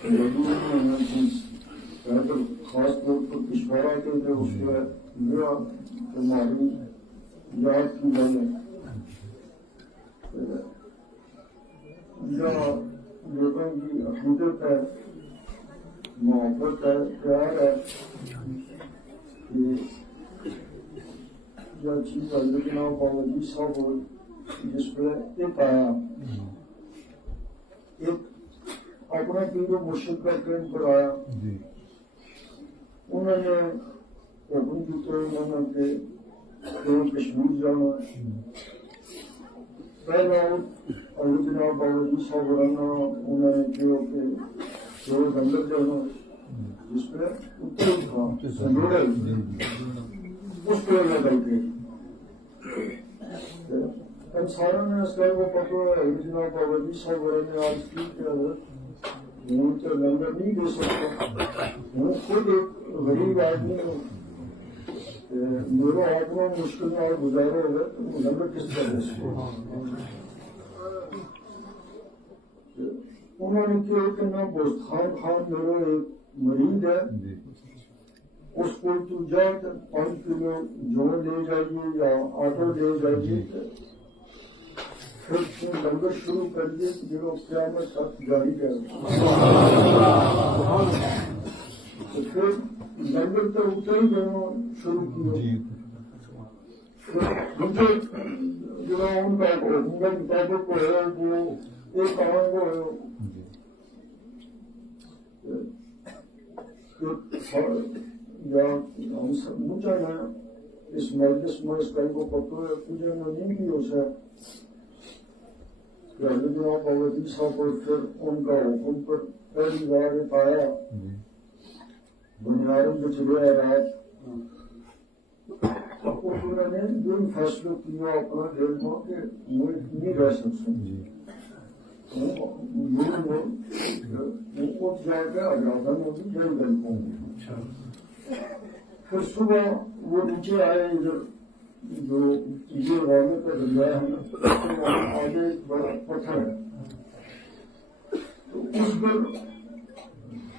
خاص طور پر پشاورہ کے جو اس میں ہماری یاد کی جائے یا لوگوں کی عقیدت ہے، محبت ہے، پیار ہے کہ یا چیز جناب بابا جی صاحب جس پہ ایک آیا، ایک اپنا پیر و مرشد کا ٹرین پر آیا، انہوں نے حکم دیتے انہوں نے کہ کشمیر جانا پہلا اور جناب بابا جی صاحب انہوں نے کہا کہ گندر جانا جس پہ اتر تھا سنجوڑے اس پہ لگل کے ہم سارا نے اس کو پتہ ہے جناب بابا جی صاحب نے آج کی کہ ہوں تو لنگر نہیں دے سکتا، ہوں خود ایک غریب آدمی ہوں، میرا اپنا مشکل اور گزارا ہوگا تو لنگر کس طرح دے سکتا۔ انہوں نے کیا کہ نا بستخان خان میرا ایک مریض ہے، اس کو تو جا 5 کلو جو لے جائیے یا آٹو لے جائیے، پھر لنگر شروع کریے جو قیامت تک جاری رہے، پھر لنگر تو اتر ہی دینا شروع کیا، مجھے جو ان کا مطابق ہے وہ ایک کام کو ہے یا ہم سب مجھے نا اس مجلس میں اس ٹائم کو پتہ ہے مجھے نہیں کی اسے جناب بابا جی صاحب اور پھر ان کا حکم پر پہلی بار ایک آیا بنیاروں میں چلے آ رات، انہوں نے جو فیصلہ کیا اپنا دل میں کہ میں نہیں رہ سکتا، جا کے آزادہ میں بھی جل گل پاؤں گی۔ پھر صبح وہ نیچے آئے ادھر جو یہ واقع کا دریا ہے آگے ایک بڑا پتھر ہے، تو اس پر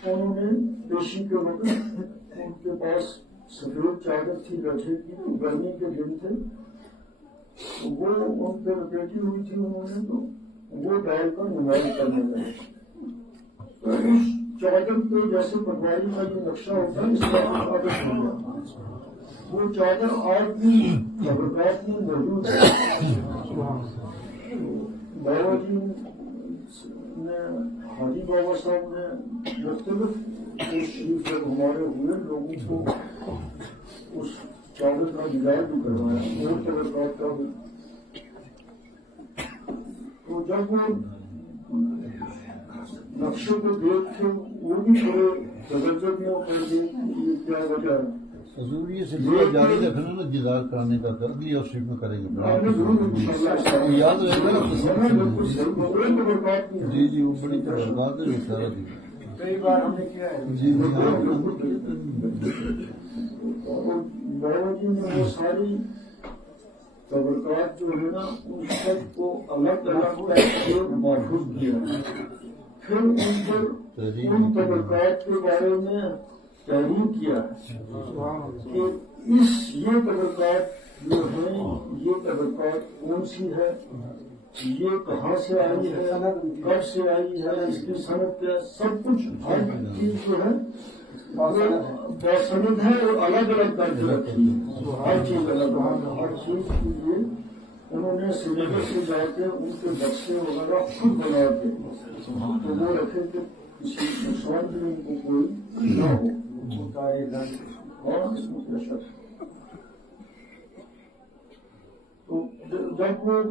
انہوں نے پیشی کے وقت ان کے پاس سفید چادر تھی رکھے کی، گرمی کے دن تھے، وہ ان پہ لپیٹی ہوئی تھی، انہوں نے تو وہ ڈال کر نماز کرنے لگے، تو اس چادر پہ جیسے پٹواری کا جو نقشہ ہوتا ہے اس کا عادت ہو گیا، وہ چادر آج بھی خبرگات میں موجود ہے۔ بابا جی نے حاجی بابا صاحب نے مختلف شریف سے ہمارے ہوئے لوگوں کو اس چادر کا دیدار بھی کروایا اور خبرگات کا بھی، تو جب وہ نقشے کو دیکھ کے وہ بھی تھوڑے تجربے میں کر دی یہ کیا وجہ ہے، حضور یہ سلسلہ جاری رکھنا نا دیدار کرانے کا تو اگلی آفسٹ میں کریں گے، یاد رہے گا جی جی وہ بڑی تبرکات ہے سارا دن کئی بار ہم نے کیا ہے جی بابا جی نے وہ ساری تبرکات جو ہے نا ان سب کو الگ الگ محفوظ کیا، پھر ان پر ان تبرکات کے بارے میں تحریر کیا کہ یہ تبرکات جو ہیں یہ تبرکات کون سی ہے، یہ کہاں سے آئی ہے، کب سے آئی ہے، اس کی صنعت کیا، سب کچھ ہر چیز جو ہے بسند ہے اور الگ الگ کر کے رکھی ہے، ہر چیز الگ ہر چیز کے لیے انہوں نے سلیبس سے جا کے ان کے بکسے وغیرہ خود بنا کے تو وہ رکھے کہ کسی نقصان بھی ان کو کوئی نہ ہو، اور اس میں کیا شک۔ تو جب وہ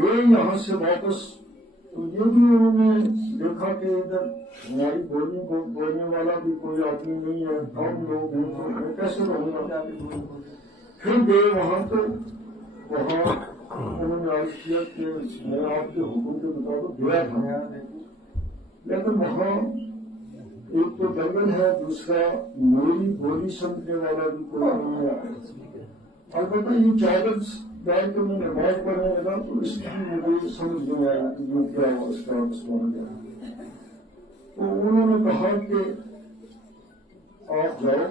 گئے یہاں سے واپس تو یہ بھی انہوں نے دیکھا کہ ادھر ہماری بولنے والا بھی کوئی آدمی نہیں ہے، کم لوگ ہیں تو میں کیسے رہوں گا، پھر گئے وہاں تو وہاں انہوں نے عرض کیا کہ میں آپ کے حکم کے مطابق گیا تھا، لیکن وہاں ایک تو جنگل ہے، دوسرا میری بولی سمجھنے والا بھی کوئی نہیں ہے، البتہ یہ چادر بیٹھ کے میں نماز پڑھنے لگا تو اس کی مجھے سمجھ نہیں آیا کہ یہ کیا ہوا اس کا مسئلہ گیا، تو انہوں نے کہا کہا کہ آپ جاؤ،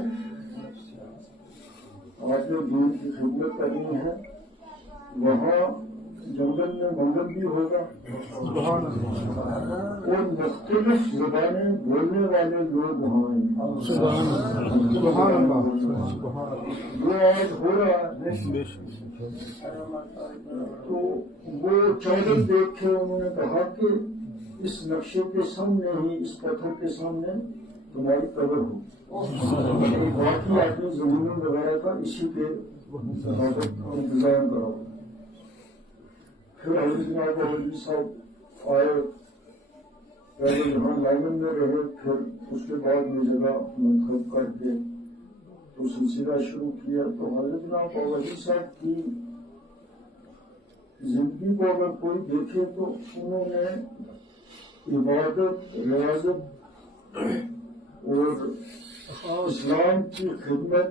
آپ نے دین کی خدمت کرنی ہے، وہاں جنگل میں منگل بھی ہوگا اور مختلف زبانیں بولنے والے لوگ وہاں آئیں گے۔ جو آج ہو رہا ہے تو وہ چادر دیکھ کے انہوں نے کہا کہ اس نقشے کے سامنے ہی، اس پتھر کے سامنے تمہاری قبر ہو، باقی اپنی زمینوں وغیرہ کا اسی کے انتظام کرو۔ پھر حضرت جناب علی صاحب آئے، پہلے یہاں لائن میں رہے، پھر اس کے بعد یہ جگہ منتخب کر کے تو سلسلہ شروع کیا۔ تو حضرت جناب علی صاحب کی زندگی کو اگر کوئی دیکھے تو انہوں نے عبادت، ریاضت اور اسلام کی خدمت،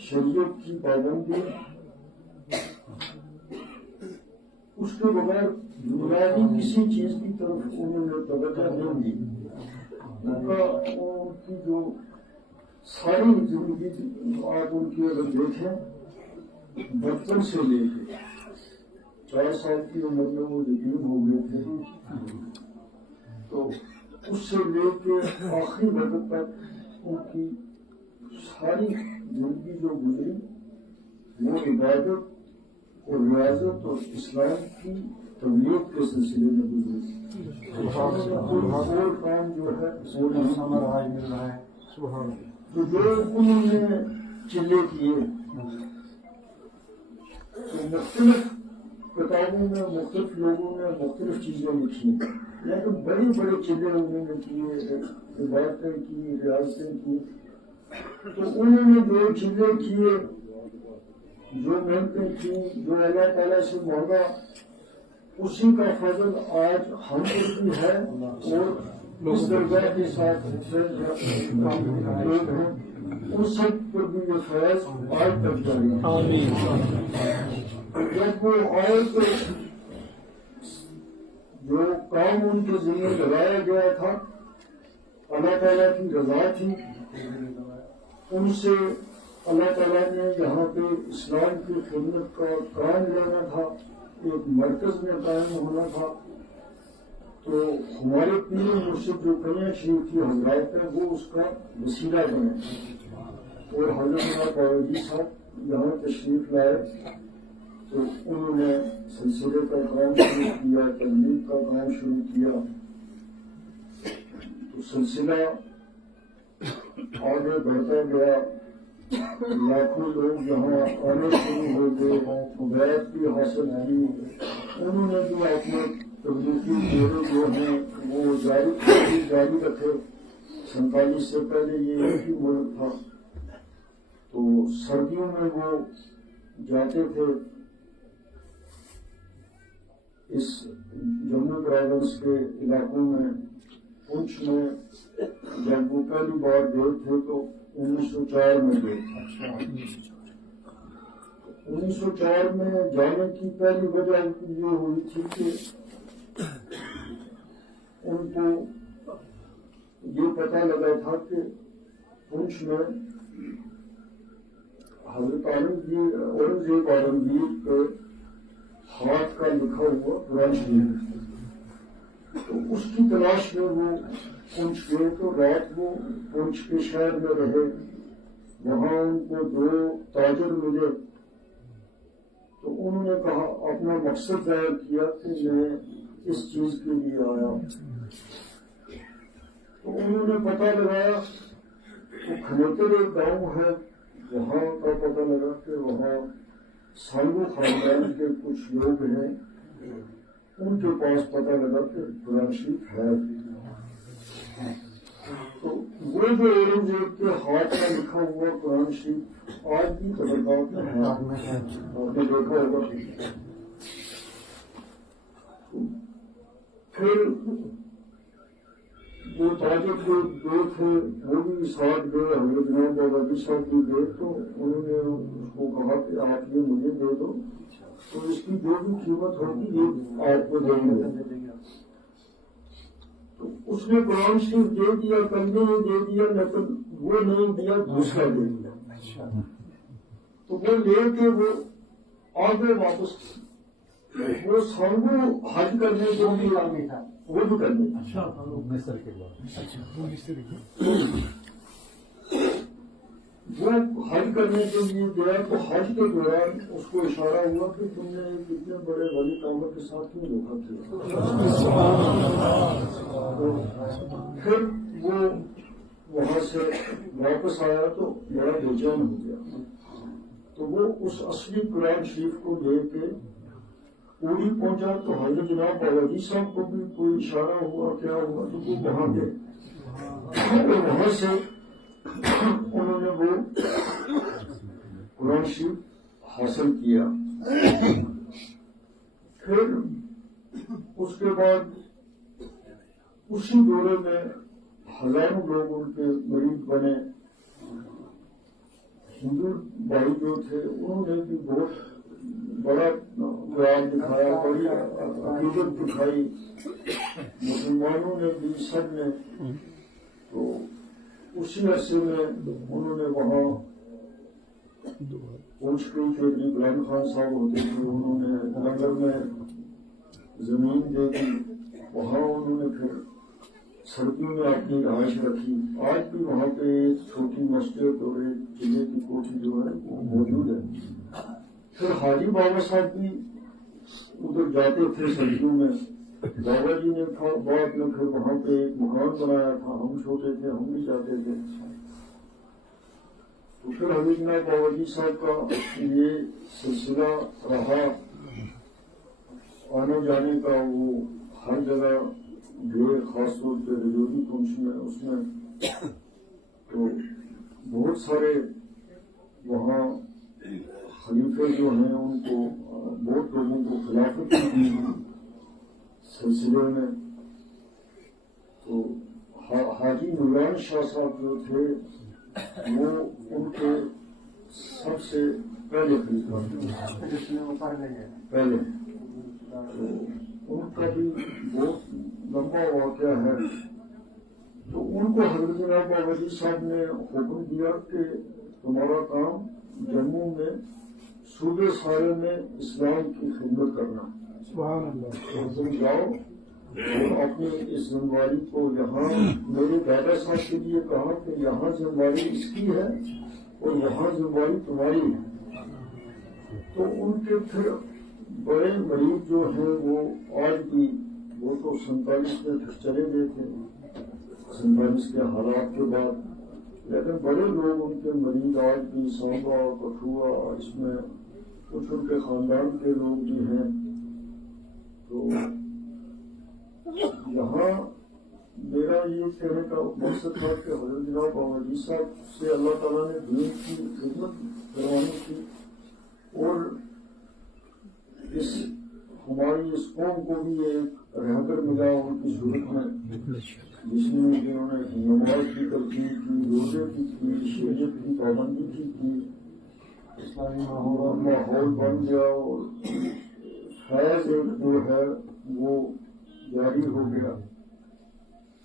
شریعت کی پابندی، اس کے بغیر دنیاوی کسی چیز کی طرف انہوں نے توجہ نہیں دی۔ ان کی جو ساری زندگی آپ ان کی اگر دیکھیں، بچپن سے لے کے 4 سال کی عمر میں وہ یتیم ہو گئے تھے، تو اس سے لے کے آخری وقت تک ان کی ساری زندگی جو گزری وہ عبادت اور ریاضت اور اسلام کی تبلیغ کے سلسلے میں گزری۔ اور کام جو ہے وہ نہیں مل رہا ہے۔ تو جو انہوں نے چلے کیے، مختلف کتابوں میں مختلف لوگوں نے مختلف چیزیں لکھی، لیکن بڑے بڑے چلے انہوں نے کیے، عبادتیں کی، ریاضتیں کی۔ تو انہوں نے جو چلے کیے، جو محنتیں کی، جو اللہ تعالیٰ سے مانگا، اسی کا فضل آج ہم پر بھی ہے اور اس درجہ کے ساتھ لوگ ہیں، ان سب پر بھی یہ فیض آج تک جاری ہے۔ جب وہ آئے تو جو کام ان کے ذمہ لگایا گیا تھا، اللہ تعالیٰ کی رضا تھی، ان سے اللہ تعالیٰ نے یہاں پہ اسلام کی خدمت کا کام لینا تھا، ایک مرکز میں قائم ہونا تھا۔ تو ہمارے پیر مرشد جو کنیا شریف کی حضرات ہیں وہ اس کا وسیلہ بنے، اور حضرت باوجی صاحب یہاں تشریف لائے تو انہوں نے سلسلے کا کام شروع کیا، تبلیغ کا کام شروع کیا۔ تو سلسلہ آگے بڑھتا گیا، لاکھوں لوگ یہاں آنے شروع ہو گئے، بیعت بھی حاصل کی۔ انہوں نے جو اپنے تبلیغی دورے جو ہیں وہ جاری رکھے۔ 47 سے پہلے یہ ایک ہی ملک تھا، تو سردیوں میں وہ جاتے تھے اس جموں پروونس کے علاقوں میں۔ پنچ میں جب وہ پہلی بار گئے تھے تو 1904 میں گئے تھے۔ 1904 میں جانے کی پہلی وجہ یہ ہوئی تھی کہ ان کو یہ پتہ لگا تھا کہ پنچ میں حضرت اورنگزیب عالمگیر کے ہاتھ کا لکھا ہوا قرآن شریف، تو اس کی تلاش میں وہ پنچ گئے۔ تو رات وہ پنچ کے شہر میں رہے، وہاں ان کو 2 تاجر ملے، تو انہوں نے کہا، اپنا مقصد ظاہر کیا کہ میں اس چیز کے لیے آیا۔ تو انہوں نے پتہ لگایا، وہ کھنوتر ایک گاؤں ہے، وہاں کا پتہ لگا کہ وہاں سانگو خاندان کے کچھ لوگ ہیں، ان کے پاس پتہ لگا کہ قرآن شریف ہے۔ تو وہ جو اورنگزیب کے ہاتھ میں لکھا ہوا قرآن شریف آج بھی قبرگاہ میں ہے، آپ نے دیکھا ہوگا۔ پھر جو تاجر جو 2 تھے وہ بھی ساتھ گئے، حضرت جناب بابا صاحب بھی گئے، تو انہوں نے اس کو کہا کہ آپ یہ مجھے دے دو، تو اس کی جو بھی قیمت ہوگی یہ آپ کو دیں گے۔ تو اس نے قرآن شریف دے دیا، کندھے نے دے دیا، لیکن وہ نہیں دیا، دوسرا دے دیا. تو وہ لے کے وہ آگے واپس وہ سانگو حج کرنے کے لیے وہ بھی کرنے مصر کے بعد وہ حج کرنے کے لیے گیا. تو حج کے دوران اس کو اشارہ ہوا کہ تم نے اتنے بڑے ولی کامر کے ساتھ کیوں دھوکا کیا. پھر وہ وہاں سے واپس آیا تو بڑا بے چین ہو گیا. تو وہ اس اصلی قرآن شریف کو لے کے پوری پہنچا. تو حضرت جناب بابا جی صاحب کو بھی کوئی اشارہ ہوا، کیا ہوا، تو وہ وہاں گئے. وہاں سے انہوں نے وہ قرآن شریف حاصل کیا. پھر اس کے بعد اسی دورے میں ہزاروں لوگ ان کے مرید بنے. ہندو بھائی جو تھے انہوں نے بھی بہت بڑا قرآن دکھایا، بڑی عقیدت دکھائی. مسلمانوں نے بھی، سب نے. تو اسی عرصے میں انہوں نے وہاں پہنچ کے چودھری ابراہیم خان صاحب ہوتے تھے، انہوں نے لنگر میں زمین دے دی. وہاں انہوں نے پھر سردیوں میں اپنی رہائش رکھی. آج بھی وہاں پہ ایک چھوٹی مسجد اور ایک قلعے کی کوٹھی جو ہے وہ موجود ہے. پھر حاجی بابا صاحب بھی ادھر جاتے تھے سردیوں میں. بابا جی نے بعد میں پھر وہاں پہ ایک مکان بنایا تھا. ہم چھوٹے تھے، ہم بھی جاتے تھے. تو پھر حضرت جناب بابا جی صاحب کا یہ سلسلہ رہا آنے جانے کا. وہ ہر جگہ گئے، خاص طور پہ رجوری کنچ میں. اس میں تو بہت سارے وہاں خلیفے جو ہیں ان کو بہت لوگوں کو خلافت دی سلسلے میں. تو حاجی نوران شاہ صاحب جو تھے وہ ان کے سب سے پہلے خلیفہ پہلے. تو ان کا بھی بہت لمبا واقعہ ہے. تو ان کو حضرت جناب بابا جی صاحب نے حکم دیا کہ تمہارا کام جموں میں صوبے سارے میں اسلام کی خدمت کرنا. تم جاؤ اور اپنی اس ذمہ داری کو یہاں میرے دادا صاحب کے لیے کہا کہ یہاں ذمہ داری اس کی ہے اور یہاں ذمہ داری تمہاری ہے. تو ان کے پھر بڑے مریض جو ہیں وہ آج بھی، وہ تو 47 میں پھر چلے گئے تھے 47 کے حالات کے بعد، لیکن بڑے لوگ ان کے مریض آج بھی سانبا، کٹھوا، اس میں کچھ ان کے خاندان کے لوگ بھی ہیں. تو یہاں میرا یہ کہنے کا مقصد تھا کہ حضرت جناب بابا جی صاحب سے اللہ تعالیٰ نے دین کی خدمت کروانے کی، اور اس ہماری اس قوم کو بھی ایک رہبر ملا ان کی صورت میں، جس میں جنہوں نے نماز کی ترتیب کی، روزے کی کی، شریعت کی پابندی کی، اسلامی ماحول بن گیا اور فیض ایک جو ہے وہ جاری ہو گیا.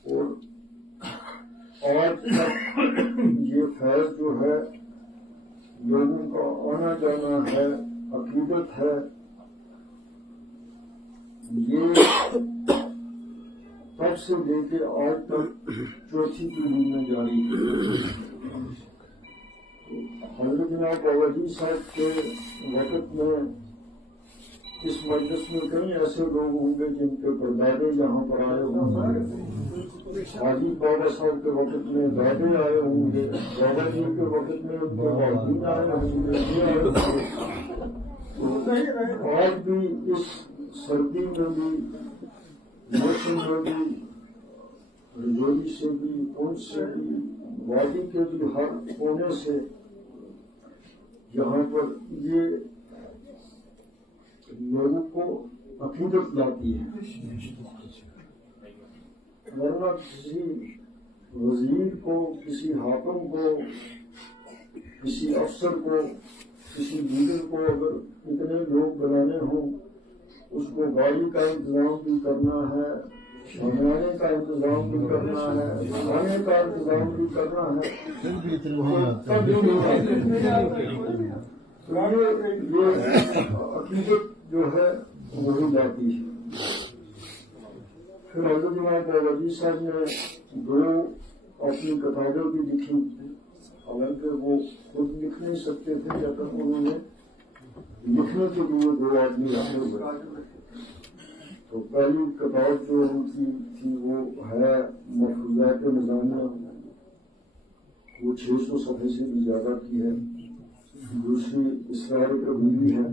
اور آج تک یہ فیض جو ہے لوگوں کا آنا جانا ہے، عقیدت ہے، یہ تب سے لے کے آج تک چوتھی پیڑھی میں جاری ہے. حضرت جناب بابا جی صاحب کے وقت میں اس مجلس میں کئی ایسے لوگ ہوں گے جن کے پردادے یہاں پر آئے ہوں گے. حاجی بابا صاحب کے وقت میں دادے آئے ہوں گے، بابا جی کے وقت میں ان کے والدین آئے ہوں گے. تو آج بھی اس سردی میں بھی، موسم میں بھی، رجوری سے بھی، پونچھ سے بھی، وادی کے بھی ہر کونے سے یہاں پر یہ لوگوں کو عقیدت لاتی ہے. ورنہ کسی وزیر کو، کسی حاکم کو، کسی افسر کو، کسی لیڈر کو اگر اتنے لوگ بنانے ہوں، اس کو گاڑی کا انتظام بھی کرنا ہے، شامیانے کا انتظام بھی کرنا ہے، کھانے کا انتظام بھی کرنا ہے، پھر بھی اتنے نہیں آتے تب بھی نہیں آتے۔ تو یہ عقیدت جو ہے وہی جاتی ہے۔ پھر حضرت امام باوردی صاحب نے دو اپنی کتابیں بھی لکھی، حالانکہ وہ خود لکھ نہیں سکتے تھے لیکن انہوں نے لکھنے کے لیے دو آدمی رکھے ہوئے۔ تو پہلی کتاب جو ان کی تھی وہ ہے محفوظات نظامیہ، وہ 600 صفحے سے بھی زیادہ کی ہے۔ دوسری اسرار کبیری ہے۔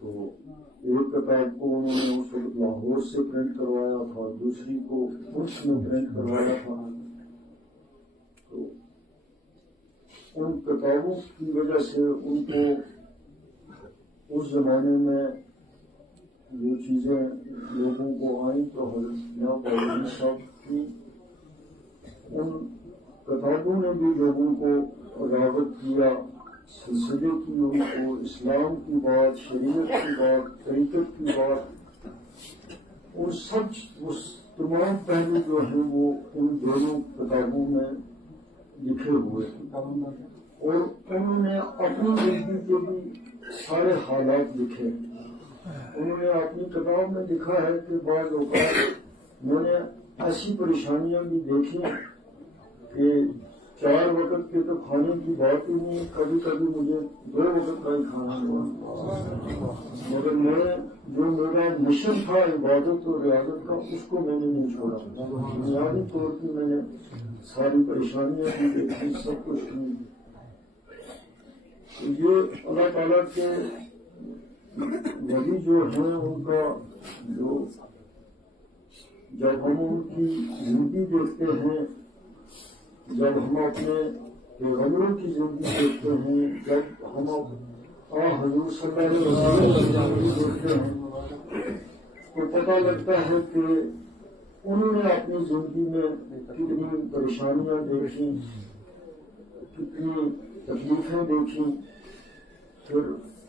تو ایک کتاب کو انہوں نے اس وقت لاہور سے پرنٹ کروایا تھا، دوسری کو فرش میں پرنٹ کروایا تھا۔ تو ان کتابوں کی وجہ سے ان کو اس زمانے میں جو چیزیں لوگوں کو آئیں تو حضرت امام باوردی صاحب کی ان کتابوں نے بھی لوگوں کو راغب کیا، سلسلے کی ان کو اسلام کی بات، شریعت کی بات، طریقت کی بات، اور سب اس تمام پہلو جو ہیں وہ ان دونوں کتابوں میں لکھے ہوئے ہیں۔ اور انہوں نے اپنی زندگی کے بھی سارے حالات لکھے۔ انہوں نے اپنی کتاب میں لکھا ہے کہ بعض اوقات میں نے ایسی پریشانیاں بھی دیکھی کہ 4 وقت کے تو کھانے کی بات ہی نہیں، کبھی کبھی مجھے 2 وقت کا ہی کھانا ہوا، مگر میں جو میرا مشن تھا عبادت اور ریاضت کا اس کو میں نے نہیں چھوڑا۔ بنیادی طور پر میں نے ساری پریشانیاں بھی دیکھی، سب کچھ کی۔ یہ اللہ تعالیٰ کے ولی جو ہیں ان کا جو جب ہم ان کی زندگی دیکھتے ہیں، جب ہم اپنے پیغمبروں کی زندگی دیکھتے ہیں، جب ہم حضور صلی اللہ علیہ وسلم کی زندگی دیکھتے ہیں تو پتہ لگتا ہے کہ انہوں نے اپنی زندگی میں کتنی پریشانیاں دیکھی، کتنی تکلیفیں دیکھی، پھر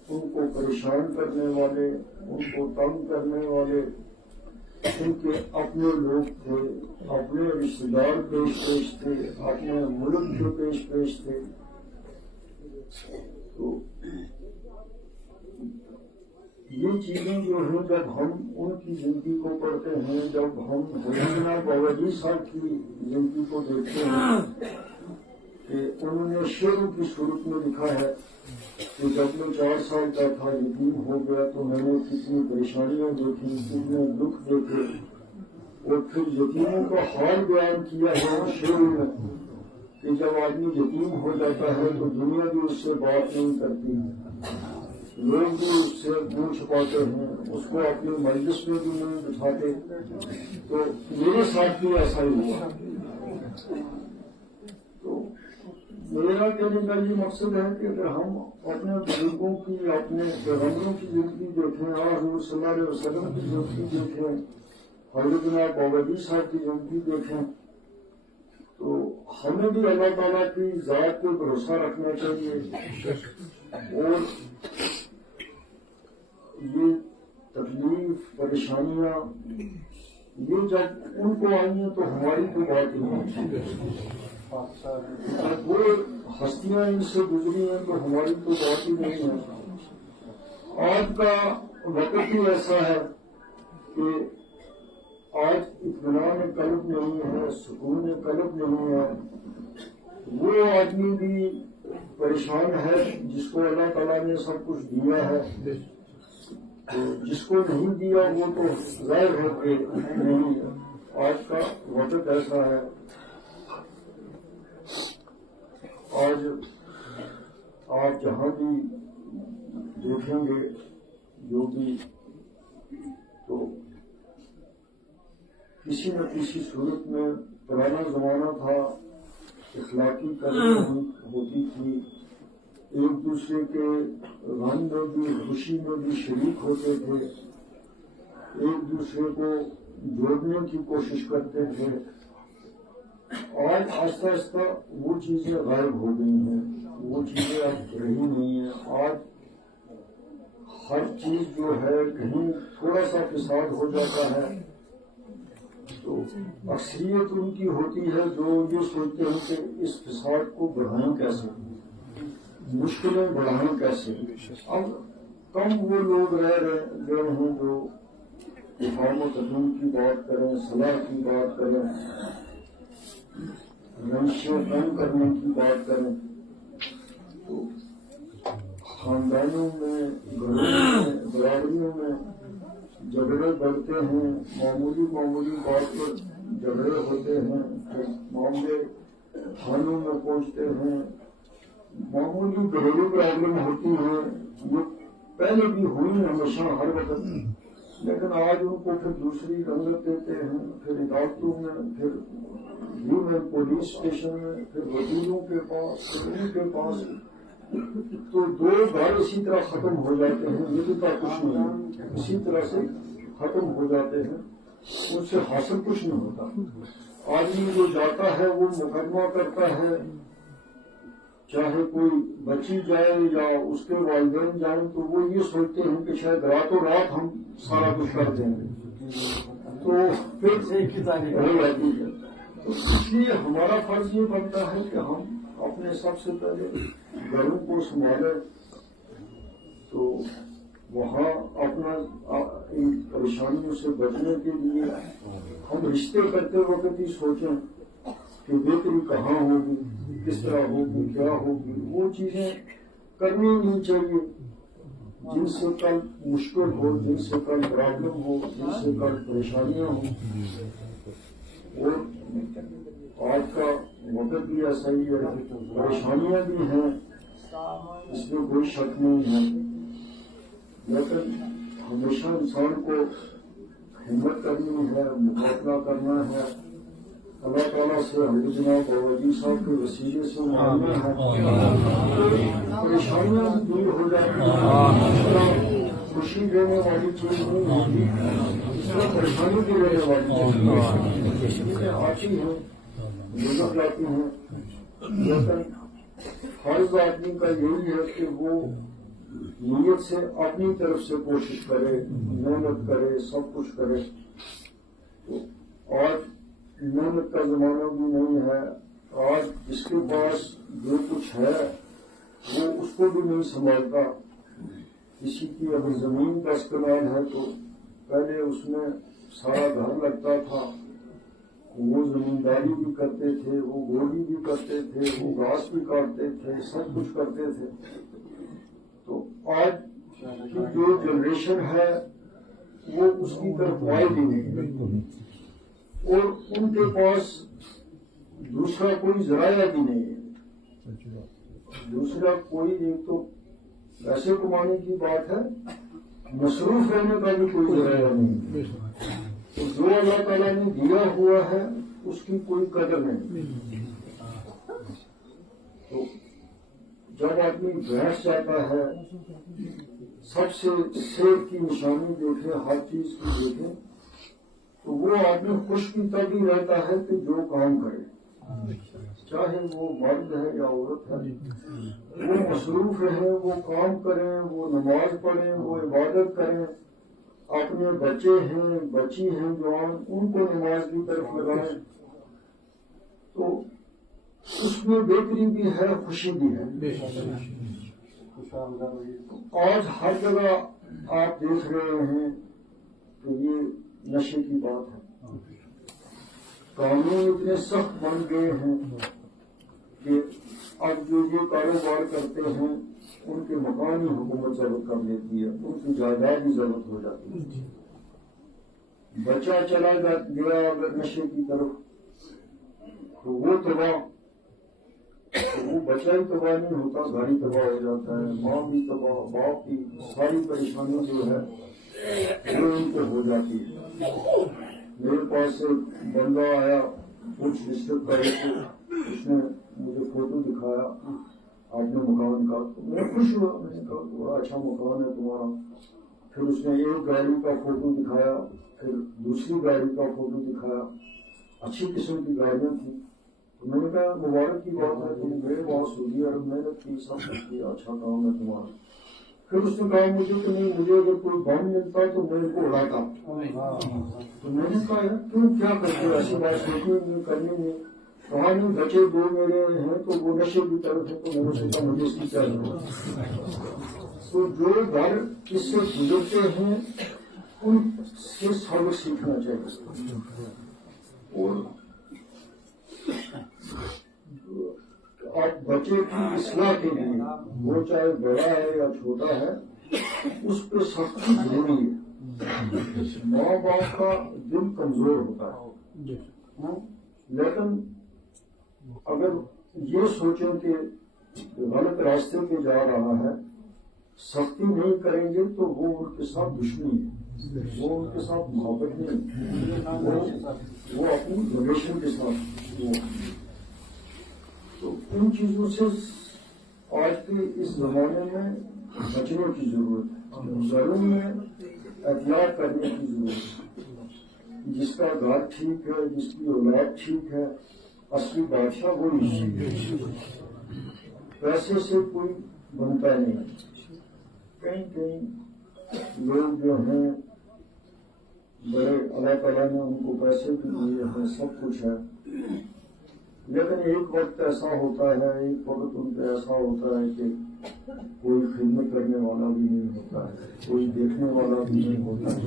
ان کو پریشان کرنے والے، ان کو تنگ کرنے والے ان کے اپنے لوگ تھے، اپنے رشتے دار پیش تھے، اپنے ملک کے پیش تھے۔ تو یہ چیزیں جو ہیں جب ہم ان کی زندگی کو پڑھتے ہیں، جب ہم حضرت امام باوردی صاحب کی زندگی کو دیکھتے ہیں کہ انہوں نے شعروں کی صورت میں لکھا ہے کہ جب میں 4 سال کا تھا یتیم ہو گیا تو میں نے کتنی پریشانیاں دیکھی، کتنے دکھ دیکھے، اور پھر یتیموں کا حال بیان کیا ہے ان شعروں میں کہ جب آدمی یتیم ہو جاتا ہے تو دنیا بھی اس سے بات نہیں کرتی، لوگ بھی اس سے منہ چھپاتے ہیں، اس کو اپنی مجلس میں بھی نہیں بٹھاتے۔ تو میرے ساتھ بھی ایسا ہی ہوا۔ تو میرا کہنے کا یہ مقصد ہے کہ اگر ہم اپنے بزرگوں کی، اپنے پیغمبروں کی زندگی دیکھیں، حضور صلی اللہ علیہ وسلم کی زندگی دیکھیں، حضرت امام باوردی صاحب کی زندگی دیکھیں، تو ہمیں بھی اللہ تعالیٰ کی ذات پہ بھروسہ رکھنا چاہیے۔ اور یہ تکلیف، پریشانیاں یہ جب ان کو آئی ہیں تو ہماری تو بات نہیں، وہ ہستیاں ان سے گزری ہیں تو ہماری تو بات ہی نہیں ہے۔ آج کا وقت ہی ایسا ہے کہ آج اطمینان قلب نہیں ہے، سکون قلب نہیں ہے۔ وہ آدمی بھی پریشان ہے جس کو اللہ تعالیٰ نے سب کچھ دیا ہے، تو جس کو نہیں دیا وہ تو ظاہر ہے کہ نہیں ہے۔ آج کا وقت ایسا ہے، آج آپ جہاں بھی دیکھیں گے جو بھی، تو کسی نہ کسی صورت میں پرانا زمانہ تھا، اخلاقی قدر ہوتی تھی، ایک دوسرے کے غم میں بھی خوشی میں بھی شریک ہوتے تھے، ایک دوسرے کو جوڑنے کی کوشش کرتے تھے۔ آج آہستہ آہستہ وہ چیزیں غائب ہو گئی ہیں، وہ چیزیں اب رہی نہیں ہیں۔ آج ہر چیز جو ہے کہیں تھوڑا سا فساد ہو جاتا ہے تو اکثریت ان کی ہوتی ہے جو یہ سوچتے ہیں کہ اس فساد کو بڑھائیں کیسے، مشکلیں بڑھائیں کیسے. اب کم وہ لوگ رہ گئے ہیں جو افہام و تفہیم کی بات کریں، صلاح کی بات کریں، رنشیں کم کرنے کی بات کریں. تو خاندانوں میں، گھروں میں، برادریوں میں جھگڑے بڑھتے ہیں، معمولی بات پر جھگڑے ہوتے ہیں، پھر معاملے تھانوں میں پہنچتے ہیں، معمولی گھریلو پرابلم ہوتی ہیں. یہ پہلے بھی ہوئی ہمیشہ ہر وقت، لیکن آج ان کو پھر دوسری رنگت دیتے ہیں، پھر عدالتوں میں، پھر میں پولیس اسٹیشن میں، پھر وکیلوں کے پاس، پھر ان کے پاس. تو دو گھر اسی طرح ختم ہو جاتے ہیں. یہ کا کچھ نہیں ہے، اسی طرح سے ختم ہو جاتے ہیں، ان سے حاصل کچھ نہیں ہوتا. آدمی جو جاتا ہے وہ مقدمہ کرتا ہے، چاہے کوئی بچی جائے یا اس کے والدین جائیں، تو وہ یہ سوچتے ہیں کہ شاید راتوں رات ہم سارا کچھ کر دیں گے، تو پھر ہو جاتی ہے. تو اس لیے ہمارا فرض یہ بنتا ہے کہ ہم اپنے سب سے پہلے گھروں کو سنبھالیں. تو وہاں اپنا ان پریشانیوں سے بچنے کے لیے ہم رشتے کرتے وقت ہی سوچیں کہ بہتری کہاں ہوگی، کس طرح ہوگی، کیا ہوگی. وہ چیزیں کرنی نہیں چاہیے جن سے کل مشکل ہو، جن سے کل پرابلم ہو، جن سے کل پریشانیاں ہوں. اور آج کا وقت بھی ایسا ہی ہے، پریشانیاں بھی ہیں، اس میں کوئی شک نہیں ہے، لیکن ہمیشہ انسان کو ہمت کرنی ہے، مقابلہ کرنا ہے. اللہ تعالیٰ سے حضرت جناب بابا صاحب کے وسیلے سے مانگنا ہے، پریشانیاں دور ہو جاتی ہیں. خوشی دینے والی چیز نہیں ہوتی، اس میں پریشانی بھی دینے والی چیزیں آتی ہیں، گزر جاتی ہیں. لیکن فرض آدمی کا یہی ہے کہ وہ نیت سے اپنی طرف سے کوشش کرے، محنت کرے، سب کچھ کرے. تو آج محنت کا زمانہ بھی نہیں ہے. آج جس کے پاس جو کچھ ہے وہ اس کو بھی نہیں سنبھالتا. کسی کی اگر زمین کا استعمال ہے تو پہلے اس میں سارا گھر لگتا تھا، وہ زمینداری بھی کرتے تھے، وہ گولی بھی کرتے تھے، وہ گھاس بھی کاٹتے تھے، سب کچھ کرتے تھے. تو آج کی جو جنریشن ہے وہ اس کی طرف مائل ہی نہیں، اور ان کے پاس دوسرا کوئی ذرائع بھی نہیں ہے. دوسرا کوئی ایک تو پیسے کمانے کی بات ہے، مصروف رہنے کا بھی کوئی ذرائع نہیں. تو جو اللہ تعالیٰ نے دیا ہوا ہے اس کی کوئی قدر نہیں. تو جب آدمی بیٹھ جاتا ہے، سب سے صحت کی نشانی دیکھے، ہر چیز کی دیکھے، تو وہ آدمی خوش بھی تبھی رہتا ہے کہ جو کام کرے، چاہے وہ مرد ہے یا عورت ہے، وہ مصروف رہے، وہ کام کریں، وہ نماز پڑھیں، وہ عبادت کریں. اپنے بچے ہیں، بچی ہیں جوان، ان کو نماز کی طرف لگائیں. تو اس میں بہتری بھی ہے، خوشی بھی ہے. آج ہر جگہ آپ دیکھ رہے ہیں کہ یہ نشے کی بات ہے. قانون اتنے سخت بن گئے ہیں کہ اب جو یہ کاروبار کرتے ہیں ان کے مکان ہی حکومت ضبط کر لیتی ہے، ان کی جائیداد ہی ضبط ہو جاتی ہے. بچہ چلا گیا اگر نشے کی طرف تو وہ تباہ، وہ بچہ ہی تباہ نہیں ہوتا، گھر ہی تباہ ہو جاتا ہے، ماں بھی تباہ، باپ کی ساری پریشانی جو ہے وہ ان پہ ہو جاتی ہے. میرے پاس سے بندہ آیا کچھ ڈسٹرکٹ کرے تھے، اس نے مجھے فوٹو دکھایا اپنے مکان کا، تو میں خوش ہوا. میں نے کہا بڑا اچھا مکان ہے تمہارا. پھر اس نے ایک گاڑی کا فوٹو دکھایا، پھر دوسری گاڑی کا فوٹو دکھایا، اچھی قسم کی گاڑیاں تھیں. تو میں نے کہا مبارک کی بات ہے، تم گئے وہاں سعودی عرب، محنت کی، سب کچھ کیا، اچھا کام ہے تمہارا. پھر اس نے کہا مجھے کہ نہیں، مجھے اگر کوئی بم ملتا تو میں ان کو اڑاتا. تو میں نے کہا تم کیا کرتے ہو، ایسی بات سوچنی نہیں کرنی نہیں. کہا نہیں، بچے دو میرے ہیں تو وہ نشے کی طرف ہے، تو میں نے سوچا مجھے اس کی کیا ضرورت. تو جو گھر اس سے گزرتے ہیں ان سے سبق سیکھنا چاہیے. اور آپ بچے کی اصلاح کے لیے، وہ چاہے بڑا ہے یا چھوٹا ہے، اس پہ سختی ضروری ہے. ماں باپ کا دل کمزور ہوتا ہے، لیکن اگر یہ سوچیں کہ غلط راستے پہ جا رہا ہے، سختی نہیں کریں گے تو وہ ان کے ساتھ دشمنی ہے، وہ ان کے ساتھ محبت نہیں، وہ اپنی جنریشن کے ساتھ وہ. تو ان چیزوں سے آج کے اس زمانے میں بچنے کی ضرورت ہے، گھروں میں احتیاط کرنے کی ضرورت ہے. جس کا گھر ٹھیک ہے، جس کی اولاد ٹھیک ہے، اصلی بادشاہ وہی ہے. پیسے سے کوئی بنتا نہیں. کہیں کہیں لوگ جو ہیں بڑے، اللہ تعالیٰ نے ان کو پیسے بھی دیے ہیں، سب کچھ ہے، لیکن ایک وقت ایسا ہوتا ہے، ایک وقت ان پہ ایسا ہوتا ہے کہ کوئی خدمت کرنے والا بھی نہیں ہوتا ہے، کوئی دیکھنے والا بھی نہیں ہوتا ہے.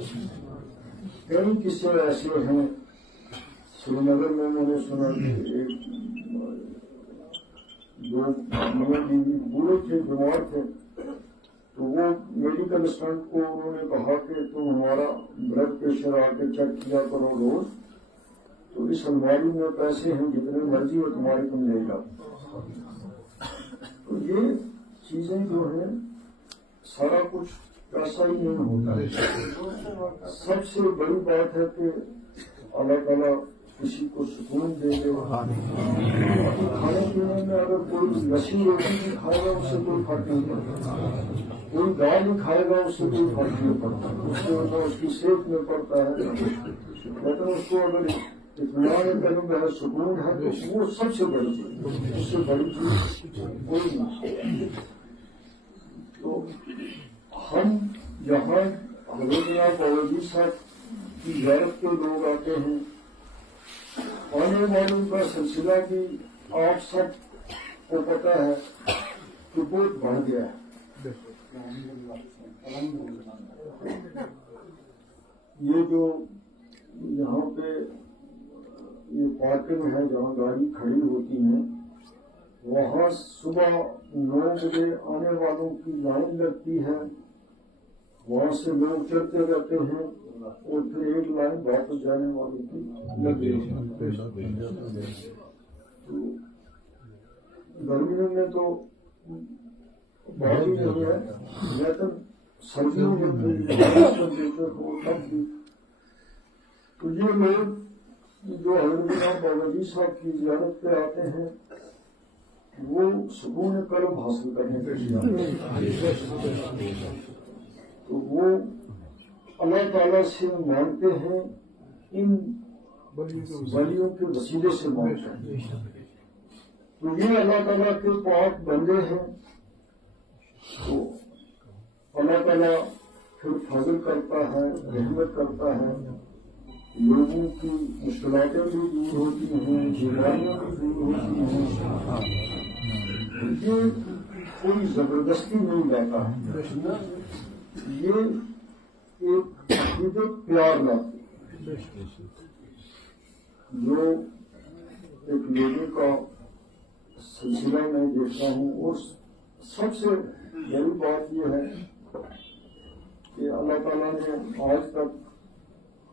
کئی قصے ایسے ہیں. سری نگر میں نے سنا کہ ایک جو بیوی بوڑھے تھے، بیمار تھے، تو وہ میڈیکل اسٹنٹ کو انہوں نے کہا کہ تم ہمارا بلڈ پریشر آ کے چیک کیا کرو روز، تو اس الماری میں پیسے ہیں، جتنے مرضی ہو تمہاری، تم لے جاؤ. تو یہ چیزیں جو ہیں، سارا کچھ پیسہ ہی نہیں ہوتا. سب سے بڑی بات ہے کہ اللہ تعالیٰ کسی کو سکون دے دے. کھانے پینے میں اگر کوئی لسی روٹی بھی کھائے گا اس سے کوئی فرق نہیں پڑتا، کوئی دال بھی کھائے گا اس سے کوئی فرق نہیں پڑتا، اس سے اس کی صحت میں پڑتا ہے. لیکن اس کو اگر اطمینان قلب ہے، سکون ہے، تو وہ سب سے بڑی چیز، اس سے بڑی چیز کوئی نہیں. تو ہم یہاں حضرت بابا صاحب کی زیارت کے لوگ آتے ہیں. آنے والوں کا سلسلہ بھی آپ سب کو پتا ہے کہ بہت بڑھ گیا ہے. یہ جو یہاں پہ یہ پارکنگ ہے جہاں گاڑی کھڑی ہوتی ہیں، وہاں صبح 9 بجے آنے والوں کی لائن لگتی ہے. وہاں سے لوگ چلتے رہتے ہیں اور پھر ایک لائن واپس جانے والوں کی لگتی ہے. گرمیوں میں تو بات ہی نہیں ہے، لیکن سردیوں میں ٹیمپریچر ہو تب بھی. تو یہ لوگ جو حضرت بابا جی صاحب کی زیارت پہ آتے ہیں، وہ سکون قلب حاصل کرنے کے لیے، تو وہ اللہ تعالیٰ سے مانگتے ہیں، ان ولیوں کے وسیلے سے مانگتے ہیں. تو یہ اللہ تعالیٰ کے پاک بندے ہیں. تو اللہ تعالیٰ پھر فضل کرتا ہے، رحمت کرتا ہے. لوگوں کی مشکلاتیں بھی دور ہوتی ہیں، بیماریاں بھی دور ہوتی ہیں. یہ کوئی زبردستی نہیں لاتا ہے، یہ ایک عقیدت پیار لاتی ہے. جو ایک لیڈی کا سلسلہ میں دیکھتا ہوں، اور سب سے بڑی بات یہ ہے کہ اللہ تعالیٰ نے آج تک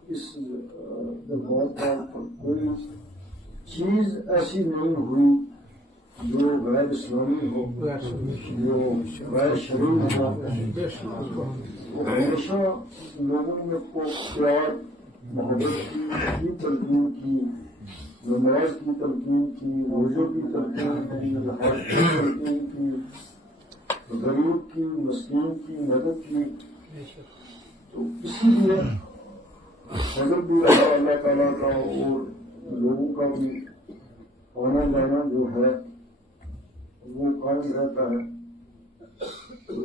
اس بات پر کوئی چیز ایسی نہیں ہوئی جو غیر اسلامی ہو، جو غیر شرعی ہو. وہ ہمیشہ لوگوں میں کو پیار محبت کی تلقین کی، نماز کی تلقین کی، روزوں کی تلقین کی، حج کی تلقین کی، غریب کی، مسکین کی مدد کی. تو اسی لیے فضل بھی اللہ تعالیٰ کا اور لوگوں کا بھی آنا جانا جو ہے وہ قائم رہتا ہے. تو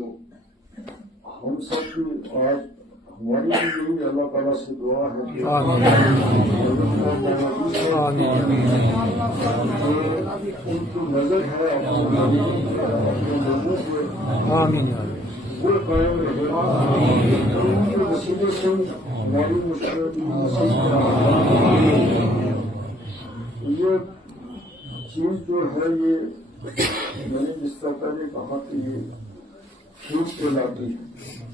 ہم سب کی آج ہماری بھی یہی اللہ تعالیٰ سے دعا ہے کہ ان کی نظر ہے اپنے لوگوں پہ وہ قائم رہے ان کے وسیلے سے ہماری مشکلیں یہ چیز جو ہے یہ میں نے جس طرح پہلے کہا کہ یہ کھینچ کے لاتی ہے